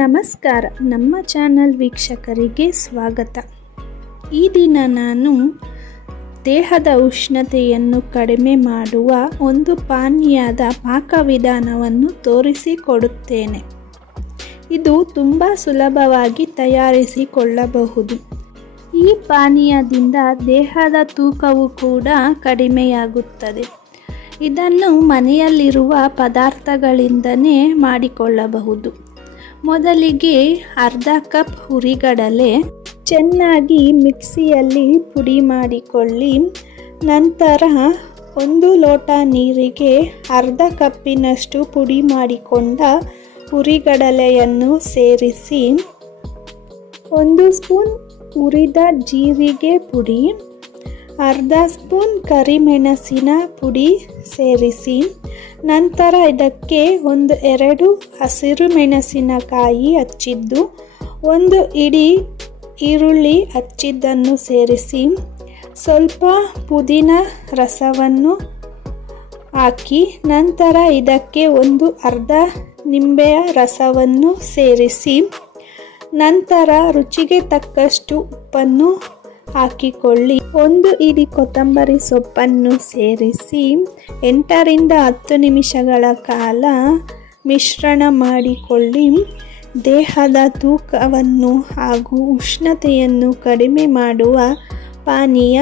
ನಮಸ್ಕಾರ, ನಮ್ಮ ಚಾನಲ್ ವೀಕ್ಷಕರಿಗೆ ಸ್ವಾಗತ. ಈ ದಿನ ನಾನು ದೇಹದ ಉಷ್ಣತೆಯನ್ನು ಕಡಿಮೆ ಮಾಡುವ ಒಂದು ಪಾನೀಯದ ಪಾಕವಿಧಾನವನ್ನು ತೋರಿಸಿಕೊಡುತ್ತೇನೆ. ಇದು ತುಂಬ ಸುಲಭವಾಗಿ ತಯಾರಿಸಿಕೊಳ್ಳಬಹುದು. ಈ ಪಾನೀಯದಿಂದ ದೇಹದ ತೂಕವು ಕೂಡ ಕಡಿಮೆಯಾಗುತ್ತದೆ. ಇದನ್ನು ಮನೆಯಲ್ಲಿರುವ ಪದಾರ್ಥಗಳಿಂದಲೇ ಮಾಡಿಕೊಳ್ಳಬಹುದು. ಮೊದಲಿಗೆ ಅರ್ಧ ಕಪ್ ಹುರಿಗಡಲೆ ಚೆನ್ನಾಗಿ ಮಿಕ್ಸಿಯಲ್ಲಿ ಪುಡಿ ಮಾಡಿಕೊಳ್ಳಿ. ನಂತರ 1 ಲೋಟ ನೀರಿಗೆ ಅರ್ಧ ಕಪ್ಪಿನಷ್ಟು ಪುಡಿ ಮಾಡಿಕೊಂಡ ಹುರಿಗಡಲೆಯನ್ನು ಸೇರಿಸಿ 1 ಸ್ಪೂನ್ ಹುರಿದ ಜೀರಿಗೆ ಪುಡಿ, ಅರ್ಧ ಸ್ಪೂನ್ ಕರಿಮೆಣಸಿನ ಪುಡಿ ಸೇರಿಸಿ ನಂತರ ಇದಕ್ಕೆ 1-2 ಹಸಿರು ಮೆಣಸಿನಕಾಯಿ ಹಚ್ಚಿದ್ದು, 1 ಇಡೀ ಈರುಳ್ಳಿ ಹಚ್ಚಿದ್ದನ್ನು ಸೇರಿಸಿ ಸ್ವಲ್ಪ ಪುದೀನ ರಸವನ್ನು ಹಾಕಿ ನಂತರ ಇದಕ್ಕೆ ಅರ್ಧ ನಿಂಬೆಯ ರಸವನ್ನು ಸೇರಿಸಿ ನಂತರ ರುಚಿಗೆ ತಕ್ಕಷ್ಟು ಉಪ್ಪನ್ನು ಹಾಕಿಕೊಳ್ಳಿ. 1 ಇಡೀ ಕೊತ್ತಂಬರಿ ಸೊಪ್ಪನ್ನು ಸೇರಿಸಿ 8ರಿಂದ 10 ನಿಮಿಷಗಳ ಕಾಲ ಮಿಶ್ರಣ ಮಾಡಿಕೊಳ್ಳಿ. ದೇಹದ ತೂಕವನ್ನು ಹಾಗೂ ಉಷ್ಣತೆಯನ್ನು ಕಡಿಮೆ ಮಾಡುವ ಪಾನೀಯ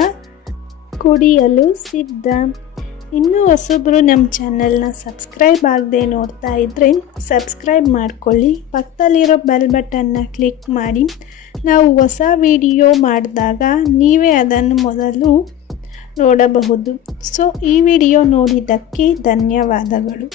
ಕುಡಿಯಲು ಸಿದ್ಧ. ಇನ್ನೂ ಹೊಸಬ್ರು ನಮ್ಮ ಚಾನಲ್ನ ಸಬ್ಸ್ಕ್ರೈಬ್ ಆಗದೆ ನೋಡ್ತಾ ಇದ್ದರೆ ಸಬ್ಸ್ಕ್ರೈಬ್ ಮಾಡ್ಕೊಳ್ಳಿ. ಪಕ್ಕದಲ್ಲಿರೋ ಬೆಲ್ ಬಟನ್ನ ಕ್ಲಿಕ್ ಮಾಡಿ. ನಾವು ಹೊಸ ವಿಡಿಯೋ ಮಾಡಿದಾಗ ನೀವೇ ಅದನ್ನು ಮೊದಲು ನೋಡಬಹುದು. ಈ ವಿಡಿಯೋ ನೋಡಿದ್ದಕ್ಕೆ ಧನ್ಯವಾದಗಳು.